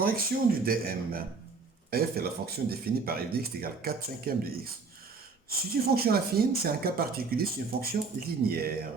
Correction du DM. F est la fonction définie par f de x égale 4 cinquièmes de x. C'est une fonction affine, c'est un cas particulier, c'est une fonction linéaire.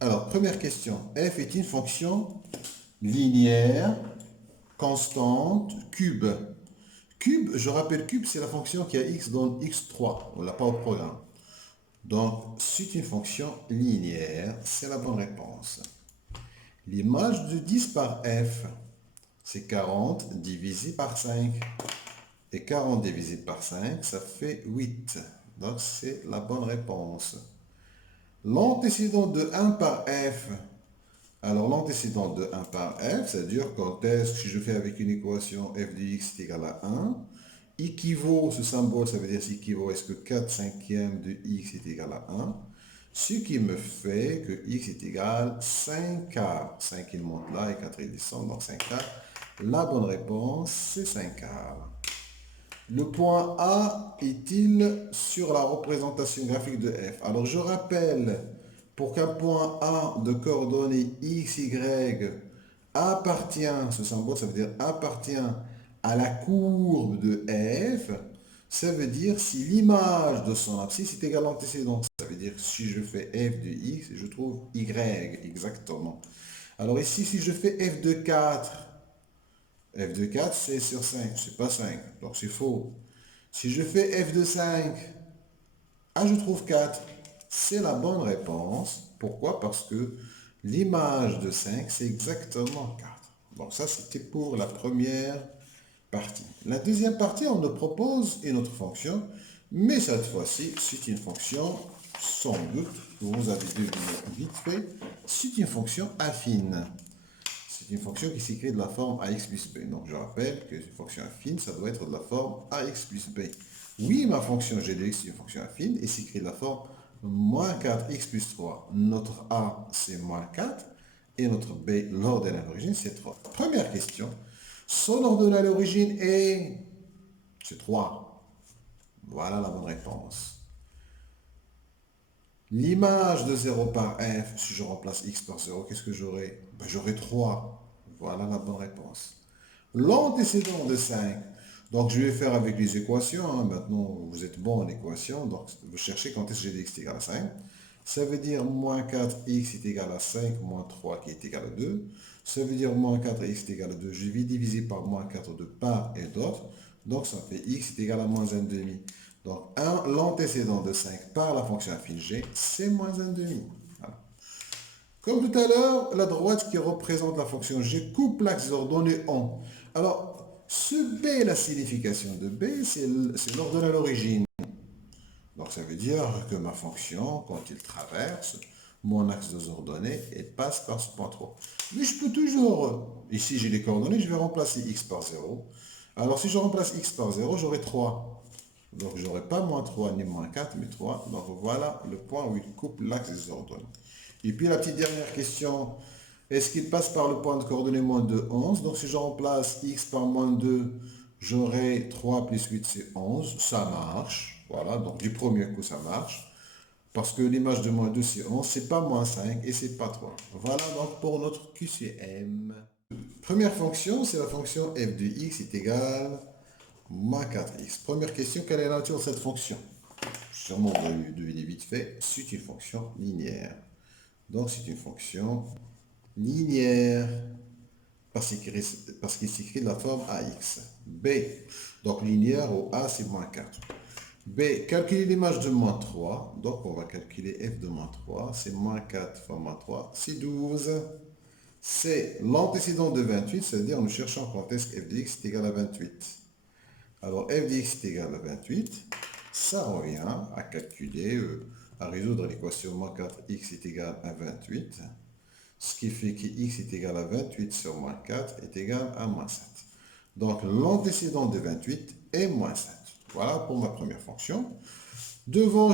Alors, première question. F est une fonction linéaire, constante, cube. Cube, je rappelle, cube, c'est la fonction qui a x dans x3. On ne l'a pas au programme. Donc, c'est une fonction linéaire, c'est la bonne réponse. L'image de 10 par f, c'est 40 divisé par 5. Et 40 divisé par 5, ça fait 8. Donc, c'est la bonne réponse. L'antécédent de 1 par f. Alors, l'antécédent de 1 par f, c'est-à-dire quand est-ce que si je fais avec une équation f de x est égal à 1, équivaut, ce symbole, ça veut dire c'est équivaut, est-ce que 4 cinquièmes de x est égal à 1? Ce qui me fait que x est égal à 5 quarts. 5 il monte là et 4 il descend, donc 5 quarts. La bonne réponse, c'est 5 quarts. Le point A est-il sur la représentation graphique de f? Alors je rappelle, pour qu'un point A de coordonnées x, y appartient, ce symbole ça veut dire appartient à la courbe de f, ça veut dire si l'image de son abscisse est égale à l'antécédent. Ça veut dire si je fais f de x, je trouve y, exactement. Alors ici, si je fais f de 4, f de 4, c'est sur 5, c'est pas 5, donc c'est faux. Si je fais f de 5, ah, je trouve 4. C'est la bonne réponse. Pourquoi? Parce que l'image de 5, c'est exactement 4. Donc ça, c'était pour la première partie. La deuxième partie, on nous propose une autre fonction, mais cette fois-ci, c'est une fonction, sans doute, que vous avez deviné vite fait, c'est une fonction affine. C'est une fonction qui s'écrit de la forme ax plus b. Donc je rappelle que une fonction affine, ça doit être de la forme ax plus b. Oui, ma fonction g de x est une fonction affine et s'écrit de la forme moins 4x plus 3. Notre a, c'est moins 4 et notre b, l'ordonnée à l'origine, c'est 3. Première question. Son ordonnée à l'origine est... c'est 3. Voilà la bonne réponse. L'image de 0 par f, si je remplace x par 0, qu'est-ce que j'aurai? Ben, j'aurai 3. Voilà la bonne réponse. L'antécédent de 5. Donc, je vais faire avec les équations. Hein. Maintenant, vous êtes bon en équation. Donc, vous cherchez quand est-ce que g de x est égal à 5. Ça veut dire moins 4x est égal à 5, moins 3 qui est égal à 2. Ça veut dire moins 4x est égal à 2. Je vais diviser par moins 4 de part et d'autre. Donc, ça fait x est égal à moins 1,5. Donc, l'antécédent de 5 par la fonction affine g, c'est moins 1,5. Voilà. Comme tout à l'heure, la droite qui représente la fonction g coupe l'axe ordonné en. Alors, ce b, la signification de b, c'est l'ordonnée à l'origine. Donc, ça veut dire que ma fonction, quand il traverse mon axe des ordonnées, elle passe par ce point 3. Mais je peux toujours, ici j'ai les coordonnées, je vais remplacer x par 0. Alors, si je remplace x par 0, j'aurai 3. Donc, je n'aurai pas moins 3 ni moins 4, mais 3. Donc, voilà le point où il coupe l'axe des ordonnées. Et puis, la petite dernière question, est-ce qu'il passe par le point de coordonnées moins 2, 11? Donc, si je remplace x par moins 2, j'aurai 3 plus 8, c'est 11. Ça marche. Voilà, donc du premier coup, ça marche. Parce que l'image de moins 2, c'est 11. C'est pas moins 5 et c'est pas 3. Voilà donc pour notre QCM. Première fonction, c'est la fonction f de x est égale moins 4x. Première question, quelle est la nature de cette fonction? Sûrement, vous avez deviné vite fait, c'est une fonction linéaire. Donc, c'est une fonction linéaire parce qu'il s'écrit de la forme ax. B, donc linéaire au a, c'est moins 4. B, calculer l'image de moins 3. Donc, on va calculer f de moins 3. C'est moins 4 fois moins 3, c'est 12. C, l'antécédent de 28, c'est-à-dire nous cherchons quand est-ce que f de x est égal à 28. Alors, f de x est égal à 28. Ça revient à calculer, à résoudre l'équation moins 4x est égal à 28. Ce qui fait que x est égal à 28 sur moins 4 est égal à moins 7. Donc, l'antécédent de 28 est moins 7. Voilà pour ma première fonction.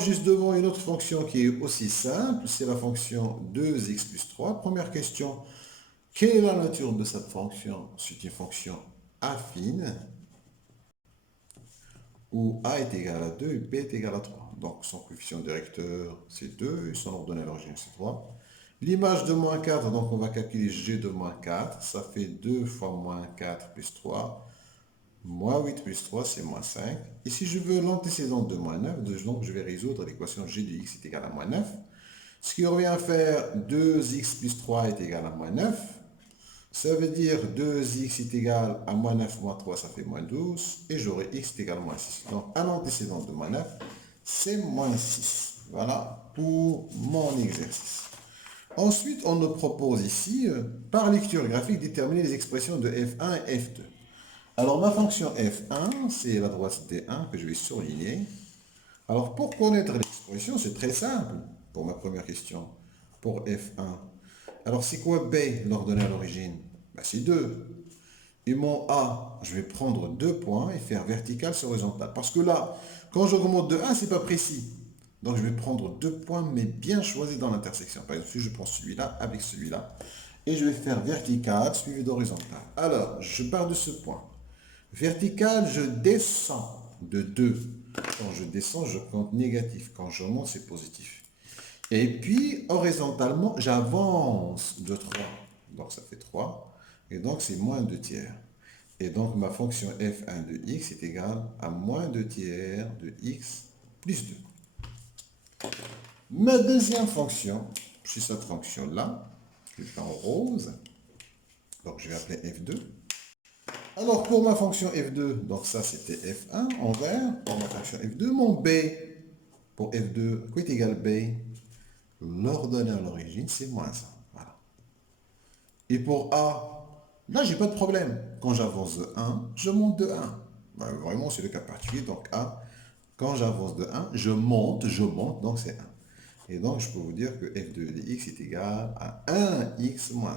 Juste devant une autre fonction qui est aussi simple, c'est la fonction 2x plus 3. Première question, quelle est la nature de cette fonction? C'est une fonction affine où a est égal à 2 et b est égal à 3. Donc son coefficient directeur c'est 2 et son ordonnée à l'origine c'est 3. L'image de moins 4, donc on va calculer G de moins 4. Ça fait 2 fois moins 4 plus 3. Moins 8 plus 3, c'est moins 5. Et si je veux l'antécédent de moins 9, donc je vais résoudre l'équation G de x est égal à moins 9. Ce qui revient à faire 2x plus 3 est égal à moins 9. Ça veut dire 2x est égal à moins 9 moins 3, ça fait moins 12. Et j'aurai x est égal à moins 6. Donc, un antécédent de moins 9, c'est moins 6. Voilà pour mon exercice. Ensuite, on nous propose ici, par lecture graphique, déterminer les expressions de f1 et f2. Alors, ma fonction f1, c'est la droite D1 que je vais surligner. Alors, pour connaître l'expression, c'est très simple pour ma première question. Pour f1. Alors, c'est quoi b, l'ordonnée à l'origine? Ben, c'est 2. Et mon a, je vais prendre 2 points et faire vertical sur horizontal. Parce que là, quand j'augmente de 1, c'est pas précis. Donc, je vais prendre 2 points, mais bien choisis dans l'intersection. Par exemple, si je prends celui-là avec celui-là, et je vais faire vertical suivi d'horizontal. Alors, je pars de ce point. Vertical, je descends de 2. Quand je descends, je compte négatif. Quand je monte, c'est positif. Et puis, horizontalement, j'avance de 3. Donc, ça fait 3. Et donc, c'est moins 2 tiers. Et donc, ma fonction f1 de x est égale à moins 2 tiers de x plus 2. Ma deuxième fonction, c'est cette fonction-là, que je fais en rose. Donc, je vais appeler f2. Alors, pour ma fonction f2, donc ça, c'était f1 en vert. Pour ma fonction f2, mon b, pour f2, quoi est égal b? L'ordonnée à l'origine, c'est moins 1. Voilà. Et pour A, là, j'ai pas de problème. Quand j'avance de 1, je monte de 1. Ben, vraiment, c'est le cas particulier. Donc A, quand j'avance de 1, je monte, donc c'est 1. Et donc, je peux vous dire que f2 de x est égal à 1x moins 1.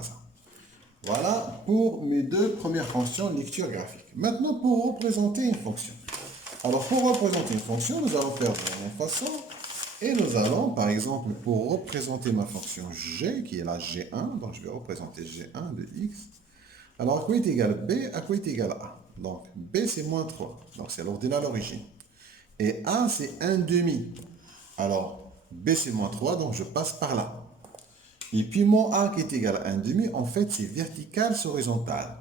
Voilà pour mes deux premières fonctions lecture graphique. Maintenant, pour représenter une fonction. Alors, pour représenter une fonction, nous allons faire de la même façon. Et nous allons, par exemple, pour représenter ma fonction g, qui est la g1, donc je vais représenter g1 de x. Alors, à quoi est égal b, à quoi est égal a? Donc, b, c'est moins 3, donc c'est l'ordonnée à l'origine. Et a, c'est 1 demi. Alors, b, c'est moins 3, donc je passe par là. Et puis, mon a qui est égal à 1 demi, en fait, c'est vertical sur horizontal.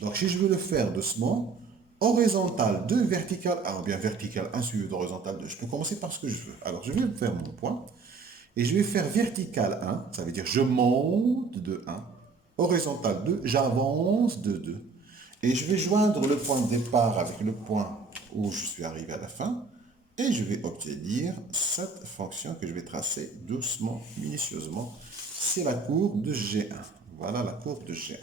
Donc, si je veux le faire doucement, horizontal 2, vertical 1, ou bien vertical 1 suivi d'horizontal 2. Je peux commencer par ce que je veux. Alors, je vais faire mon point. Et je vais faire vertical 1, ça veut dire je monte de 1. Horizontal 2, j'avance de 2. Et je vais joindre le point de départ avec le point où je suis arrivé à la fin. Et je vais obtenir cette fonction que je vais tracer doucement, minutieusement. C'est la courbe de G1. Voilà la courbe de G1.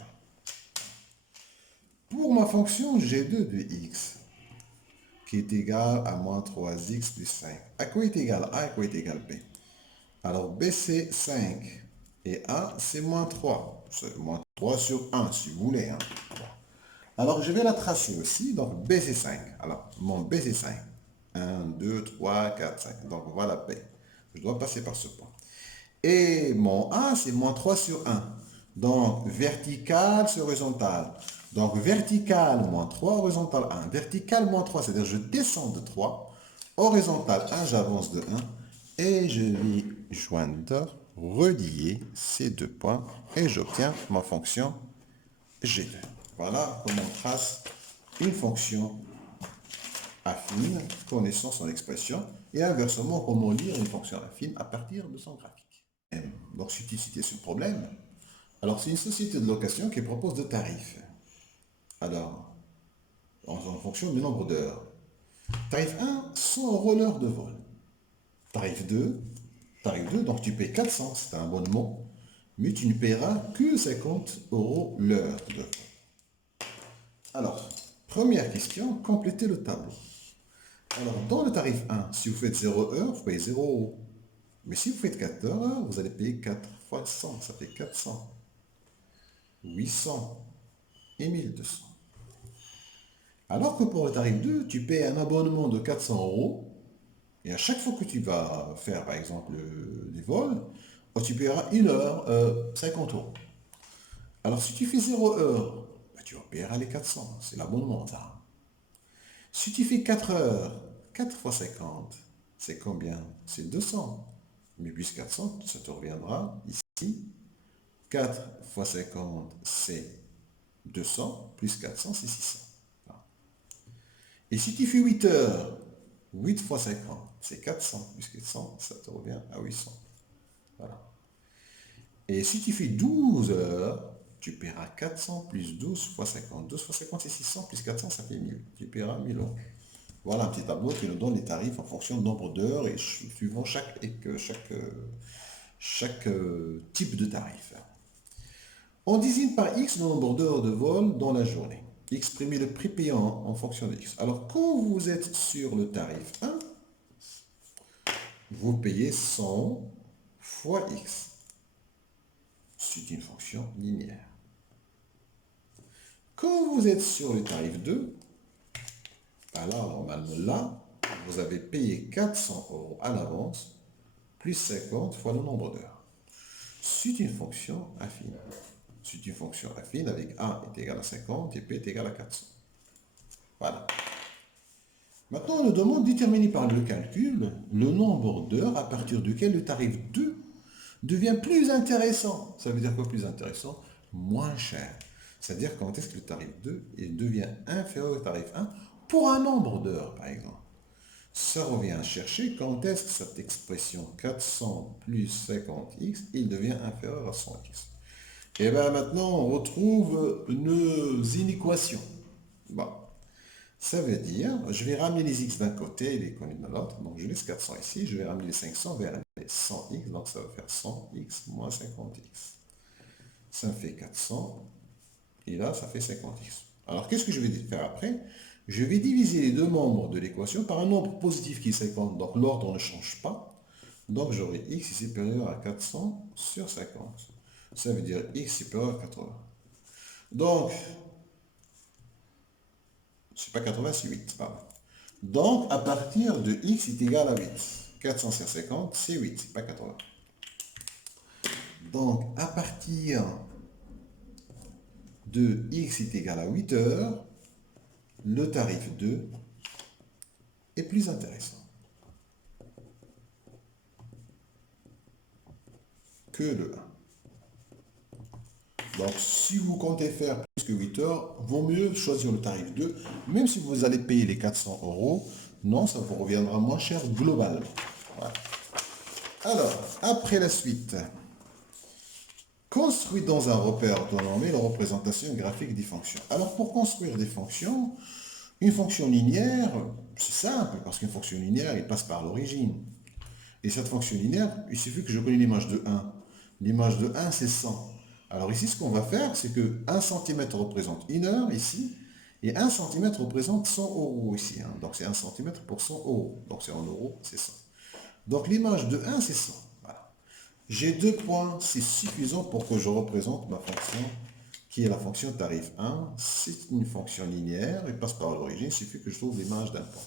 Pour ma fonction G2 de x, qui est égale à moins 3x plus 5, à quoi est égal A, à quoi est égal B? Alors B c'est 5 et A c'est moins 3. C'est moins 3 sur 1 si vous voulez. Hein. Alors je vais la tracer aussi. Donc B c'est 5. Alors mon B c'est 5. 1, 2, 3, 4, 5. Donc voilà B. Je dois passer par ce point. Et mon A c'est moins 3 sur 1. Donc vertical sur horizontal. Donc vertical moins 3, horizontal 1. Vertical moins 3, c'est-à-dire je descends de 3. Horizontal 1, j'avance de 1. Et je vais joindre, relier ces deux points et j'obtiens ma fonction G2. Voilà comment on trace une fonction affine connaissant son expression et inversement comment lire une fonction affine à partir de son graphique. Donc si tu citais ce problème, alors c'est une société de location qui propose deux tarifs. Alors, en fonction du nombre d'heures. Tarif 1, 100 € l'heure de vol. Tarif 2, donc tu payes 400, c'est un abonnement, mais tu ne paieras que 50 € l'heure de vol. Alors, première question, complétez le tableau. Alors, dans le tarif 1, si vous faites 0 heure, vous payez 0 €. Mais si vous faites 4 heures, vous allez payer 4 fois 100, ça fait 400, 800 et 1200. Alors que pour le tarif 2, tu payes un abonnement de 400 € et à chaque fois que tu vas faire, par exemple, des vols, tu paieras une heure 50 €. Alors, si tu fais 0 heure, tu paieras les 400. C'est l'abonnement, ça. Si tu fais 4 heures, 4 fois 50, c'est combien? C'est 200. Mais plus 400, ça te reviendra ici 4 fois 50, c'est 200, plus 400, c'est 600. Et si tu fais 8 heures, 8 fois 50, c'est 400, plus 400, ça te revient à 800. Voilà. Et si tu fais 12 heures, tu paieras 400 plus 12 fois 50. 12 fois 50, c'est 600, plus 400, ça fait 1000. Tu paieras 1000 euros. Voilà un petit tableau qui nous donne les tarifs en fonction du nombre d'heures et suivant chaque type de tarif. On désigne par X le nombre d'heures de vol dans la journée. Exprimer le prix payant en fonction de X. Alors, quand vous êtes sur le tarif 1, vous payez 100 fois X. C'est une fonction linéaire. Quand vous êtes sur le tarif 2, alors normalement là, vous avez payé 400 euros à l'avance, plus 50 fois le nombre d'heures. C'est une fonction affine. C'est une fonction affine avec A est égal à 50 et P est égal à 400. Voilà. Maintenant, on nous demande de déterminer par le calcul le nombre d'heures à partir duquel le tarif 2 devient plus intéressant. Ça veut dire quoi plus intéressant? Moins cher. C'est-à-dire quand est-ce que le tarif 2 devient inférieur au tarif 1 pour un nombre d'heures, par exemple. Ça revient à chercher quand est-ce que cette expression 400 plus 50x, il devient inférieur à 100x. Et bien maintenant, on retrouve nos inéquations. Bon. Ça veut dire, je vais ramener les x d'un côté et les connus de l'autre. Donc je laisse 400 ici, je vais ramener les 500 vers les 100x, donc ça va faire 100x moins 50x. Ça me fait 400, et là ça fait 50x. Alors qu'est-ce que je vais faire après? Je vais diviser les deux membres de l'équation par un nombre positif qui est 50, donc l'ordre ne change pas. Donc j'aurai x est supérieur à 400 sur 50. Ça veut dire x supérieur à 80. Donc, c'est pas 80, c'est 8, pardon. Donc, à partir de x est égal à 8. 400 sur 50, c'est 8, c'est pas 80. Donc, à partir de x est égal à 8 heures, le tarif 2 est plus intéressant que le 1. Donc, si vous comptez faire plus que 8 heures, vaut mieux choisir le tarif 2, même si vous allez payer les 400 euros, non, ça vous reviendra moins cher globalement. Voilà. Alors, après la suite, construit dans un repère autonomé la représentation graphique des fonctions. Alors, pour construire des fonctions, une fonction linéaire, c'est simple, parce qu'une fonction linéaire, il passe par l'origine. Et cette fonction linéaire, il suffit que je connais l'image de 1. L'image de 1, c'est 100. Alors ici, ce qu'on va faire, c'est que 1 cm représente 1 heure ici, et 1 cm représente 100 euros ici. Hein. Donc c'est 1 cm pour 100 euros. Donc c'est en euros, c'est 100. Donc l'image de 1, c'est 100. Voilà. J'ai deux points, c'est suffisant pour que je représente ma fonction, qui est la fonction tarif 1. C'est une fonction linéaire, elle passe par l'origine, il suffit que je trouve l'image d'un point.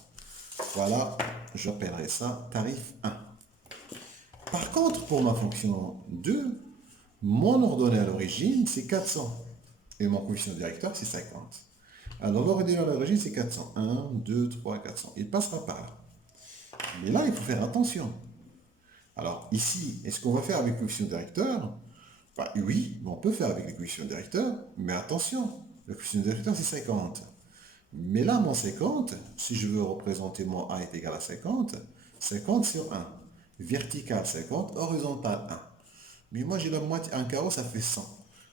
Voilà, j'appellerai ça tarif 1. Par contre, pour ma fonction 2, mon ordonnée à l'origine, c'est 400. Et mon coefficient directeur, c'est 50. Alors, l'ordonnée à l'origine, c'est 400. 1, 2, 3, 400. Il passera par là. Mais là, il faut faire attention. Alors, ici, est-ce qu'on va faire avec le coefficient directeur? Bah, oui, on peut faire avec le coefficient directeur, mais attention, le coefficient directeur, c'est 50. Mais là, mon 50, si je veux représenter mon A est égal à 50, 50 sur 1. Vertical 50, horizontal 1. Mais moi, j'ai la moitié, un carreau, ça fait 100.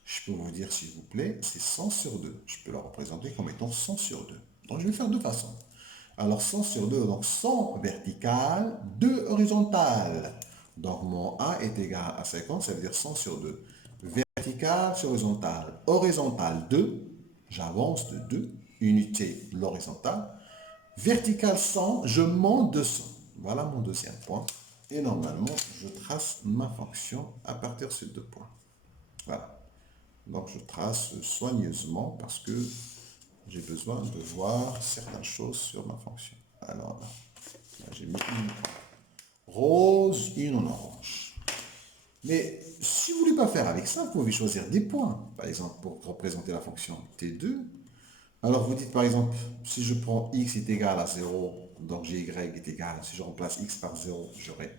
Je peux vous dire, s'il vous plaît, c'est 100 sur 2. Je peux la représenter comme étant 100 sur 2. Donc, je vais faire deux façons. Alors, 100 sur 2, donc 100 vertical, 2 horizontal. Donc, mon A est égal à 50, ça veut dire 100 sur 2. Vertical sur horizontal. Horizontal 2, j'avance de 2, unité l'horizontale. Vertical 100, je monte de 100. Voilà mon deuxième point. Et normalement, je trace ma fonction à partir de ces deux points. Voilà. Donc, je trace soigneusement parce que j'ai besoin de voir certaines choses sur ma fonction. Alors, là j'ai mis une rose et une orange. Mais si vous ne voulez pas faire avec ça, vous pouvez choisir des points. Par exemple, pour représenter la fonction T2. Alors, vous dites par exemple, si je prends x est égal à 0, donc gy est égal, si je remplace x par 0, j'aurai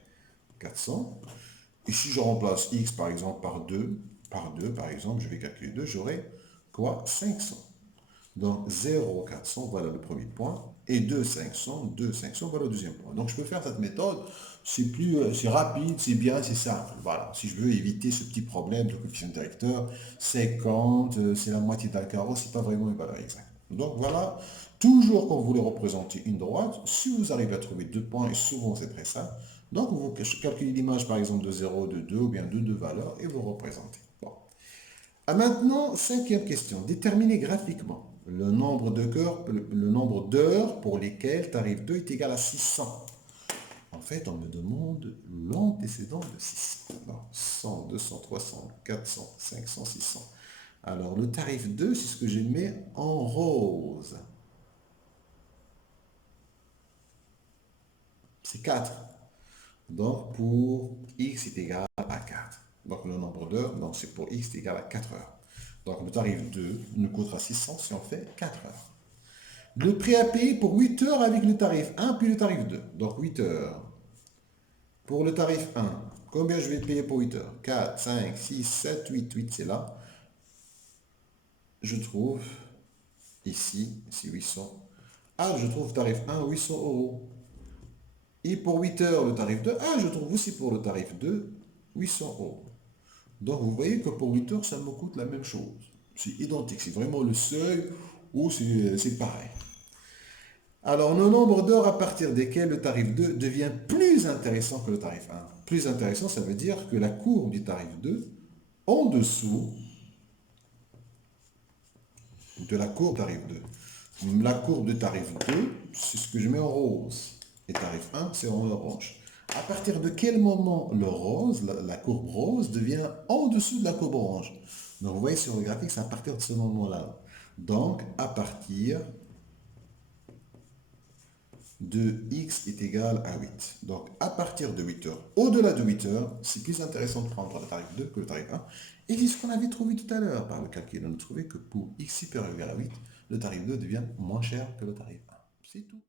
400. Et si je remplace x par exemple par 2, par 2, par exemple, je vais calculer 2, j'aurai quoi? 500. Donc 0, 400, voilà le premier point. Et 2, 500, 2, 500, voilà le deuxième point. Donc je peux faire cette méthode, c'est rapide, c'est bien, c'est simple. Voilà, si je veux éviter ce petit problème de coefficient directeur, 50, c'est la moitié d'un carreau, c'est pas vraiment une valeur exacte. Donc voilà, toujours quand vous voulez représenter une droite, si vous arrivez à trouver deux points, et souvent c'est très simple, donc vous calculez l'image par exemple de 0, de 2 ou bien de deux valeurs et vous représentez. Bon. Ah, maintenant, cinquième question. Déterminez graphiquement le nombre de cœurs, le nombre d'heures pour lesquelles tarif 2 est égal à 600. En fait, on me demande l'antécédent de 600. Alors, 100, 200, 300, 400, 500, 600. Alors, le tarif 2, c'est ce que je mets en rose. C'est 4. Donc, pour x est égal à 4. Donc, le nombre d'heures, donc c'est pour x est égal à 4 heures. Donc, le tarif 2 nous coûtera 600 si on fait 4 heures. Le prix à payer pour 8 heures avec le tarif 1 puis le tarif 2. Donc 8 heures. Pour le tarif 1, combien je vais payer pour 8 heures? 4, 5, 6, 7, 8. 8, c'est là. Je trouve ici, c'est 800. Ah, je trouve tarif 1, 800 euros. Et pour 8 heures, le tarif 2, ah, je trouve aussi pour le tarif 2, 800 euros. Donc vous voyez que pour 8 heures, ça me coûte la même chose. C'est identique, c'est vraiment le seuil où c'est pareil. Alors, le nombre d'heures à partir desquelles le tarif 2 devient plus intéressant que le tarif 1. Plus intéressant, ça veut dire que la courbe du tarif 2, en dessous de la courbe tarif 2. La courbe de tarif 2, c'est ce que je mets en rose. Et tarif 1, c'est en orange. À partir de quel moment le rose, la courbe rose, devient en dessous de la courbe orange? Donc, vous voyez sur le graphique, c'est à partir de ce moment-là. Donc, à partir de x est égal à 8. Donc, à partir de 8 heures, au-delà de 8 heures, c'est plus intéressant de prendre le tarif 2 que le tarif 1. Et c'est ce qu'on avait trouvé tout à l'heure par le calcul. On a trouvé que pour x supérieur à 8, le tarif 2 devient moins cher que le tarif 1. C'est tout.